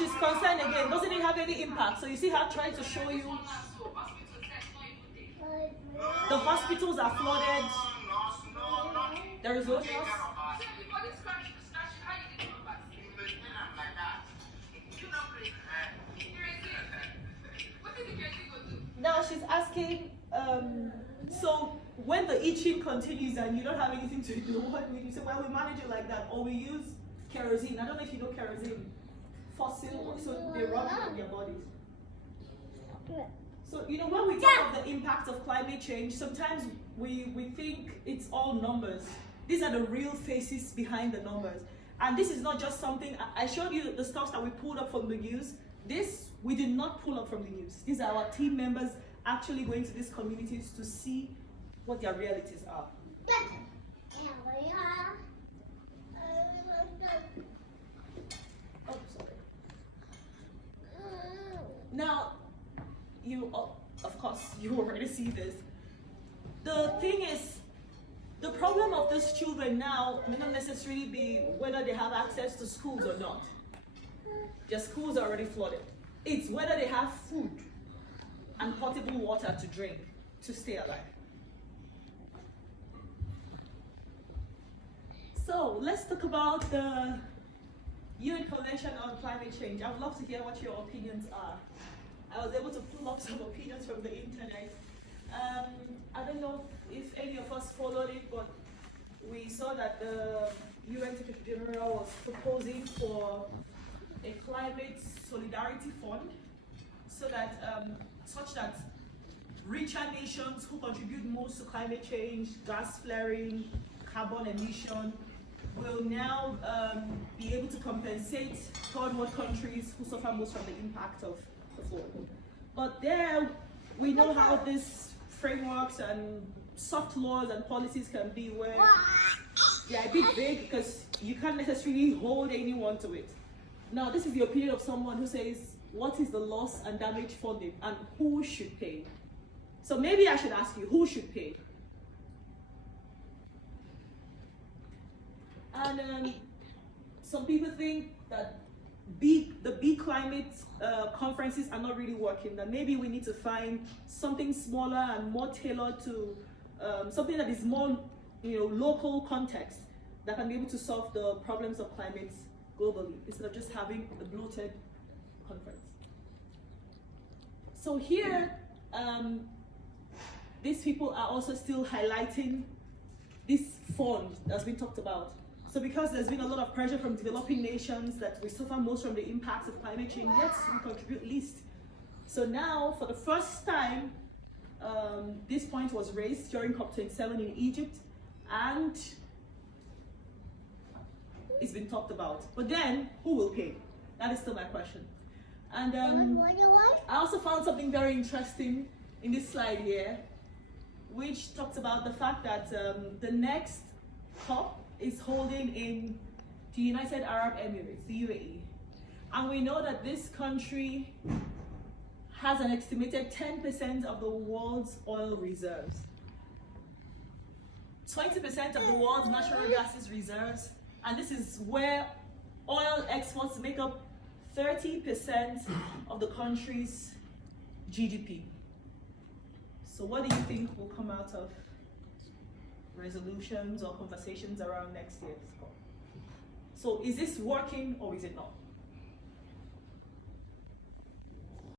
she's concerned again. Doesn't it have any impact? So you see her trying to show you the hospitals are flooded. There is no nurse. Now she's asking, so when the itching continues and you don't have anything to do, what we do? So well, we manage it like that, or we use kerosene. I don't know if you know kerosene. Fossil, so they rub it on their bodies. So, you know, when we talk of the impact of climate change, sometimes we think it's all numbers. These are the real faces behind the numbers. And this is not just something, I showed you the stuff that we pulled up from the news. This, we did not pull up from the news. These are our team members actually going to these communities to see what their realities are. Oh, sorry. Now, you, of course, you already see this. The thing is, the problem of these children now may not necessarily be whether they have access to schools or not. Their schools are already flooded. It's whether they have food and potable water to drink to stay alive. So let's talk about the UN Convention on Climate Change. I would love to hear what your opinions are. I was able to pull up some opinions from the internet. I don't know if any of us followed it, but we saw that the UN Secretary General was proposing for a climate solidarity fund, so that such that richer nations who contribute most to climate change, gas flaring, carbon emission, will now be able to compensate third world countries who suffer most from the impact of the flood. But there, we know how these frameworks and soft laws and policies can be, where they are a bit vague because you can't necessarily hold anyone to it. Now, this is the opinion of someone who says, what is the loss and damage funding and who should pay? So maybe I should ask you, who should pay? And some people think that the big climate conferences are not really working, that maybe we need to find something smaller and more tailored to something that is more, local context, that can be able to solve the problems of climate globally, instead of just having a bloated conference. So here, these people are also still highlighting this fund that's been talked about. So because there's been a lot of pressure from developing nations that we suffer most from the impacts of climate change, yet we contribute least. So now, for the first time, this point was raised during COP27 in Egypt, and it's been talked about. But then, who will pay? That is still my question. And I also found something very interesting in this slide here, which talks about the fact that the next COP is holding in the United Arab Emirates, the UAE. And we know that this country has an estimated 10% of the world's oil reserves, 20% of the world's natural gas reserves, and this is where oil exports make up 30% of the country's GDP. So what do you think will come out of resolutions or conversations around next year's COP? So is this working or is it not?